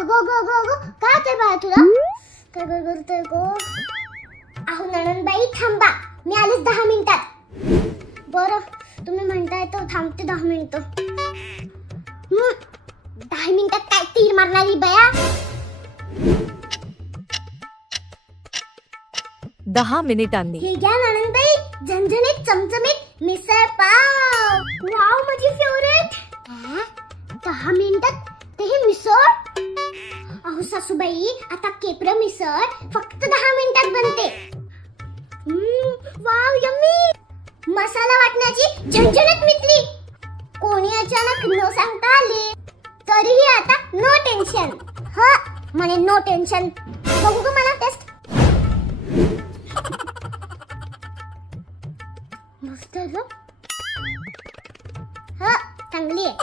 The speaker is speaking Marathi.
अगो अगो अगो अगो काय होतंय बाळा तुला? काय गरगरतोय गो? अहो नणंदबाई थांबा, मी आलेच 10 मिनिटात. बरं तुम्ही म्हणताय तर थांबते 10 मिनिटं. 10 मिनिटात काय तीर मारणारी बया? 10 मिनिटांनी. हे घ्या नणंदबाई, झणझणीत चमचमीत मिसळ पाव. वाव माझी फेवरेट. 10 मिनिटात ते मिसळ? अहो सासूबाई, आता केपर मिसळ फक्त 10 मिनिटात बनते. Wow yummy. मसाला वाटण्याची झणझणीत मिटली. कोणी अचानक न सांगता आले तरीही आता नो टेन्शन. म्हणे नो टेन्शन. बघू का मला टेस्ट? मस्त आहे. चांगली आहे.